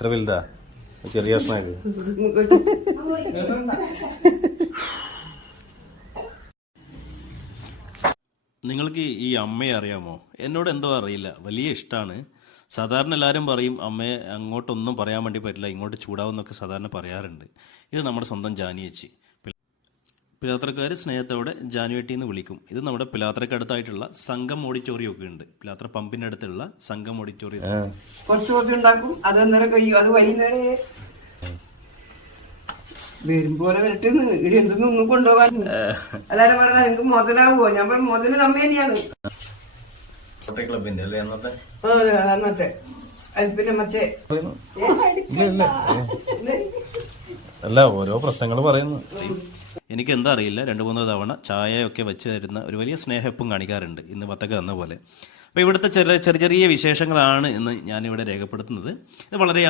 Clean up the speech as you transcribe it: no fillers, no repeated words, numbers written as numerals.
ഇത്ര വലുതാ ചെറിയ കഷ്ണമായത്. നിങ്ങൾക്ക് ഈ അമ്മയെ അറിയാമോ? എന്നോട് എന്തോ അറിയില്ല, വലിയ ഇഷ്ടമാണ്. സാധാരണ എല്ലാവരും പറയും അമ്മയെ അങ്ങോട്ടൊന്നും പറയാൻ വേണ്ടി പറ്റില്ല, ഇങ്ങോട്ട് ചൂടാവുന്നൊക്കെ സാധാരണ പറയാറുണ്ട്. ഇത് നമ്മുടെ സ്വന്തം ജാനിയേച്ചി. പിലാത്രക്കാർ സ്നേഹത്തോടെ ജാനുവേട്ടി എന്ന് വിളിക്കും. ഇത് നമ്മുടെ പിലാത്രക്ക് അടുത്തായിട്ടുള്ള സംഘം ഓഡിറ്റോറിയം ഒക്കെ ഉണ്ട്. പിലാത്ര പമ്പിന്റെ അടുത്തുള്ള സംഘം ഓഡിറ്റോറിയം കുറച്ച് ഉണ്ടാക്കും. അത് അന്നേരം കഴിയും. അത് വൈകുന്നേരം വരുമ്പോലെ വരട്ടെന്ന് ഇടി എന്തൊന്നും കൊണ്ടുപോകാൻ എല്ലാരും പറഞ്ഞാൽ എനിക്ക് മുതലാവോ? ഞാൻ പറഞ്ഞു മുതല് നമ്മ തന്നെയാണ്. ക്ലബിന്റെ അല്ലേ അന്നത്തെ? അന്നത്തെ പിന്നെ മറ്റേ അല്ല, ഓരോ പ്രശ്നങ്ങൾ പറയുന്നു. എനിക്ക് എന്താ അറിയില്ല, 2-3 തവണ ചായയൊക്കെ വെച്ച് തരുന്ന ഒരു വലിയ സ്നേഹം എപ്പം കാണിക്കാറുണ്ട്. ഇന്ന് വത്തക്ക തന്ന പോലെ. അപ്പോൾ ഇവിടുത്തെ ചെറിയ ചെറിയ വിശേഷങ്ങളാണ് ഇന്ന് ഞാനിവിടെ രേഖപ്പെടുത്തുന്നത്. ഇത് വളരെ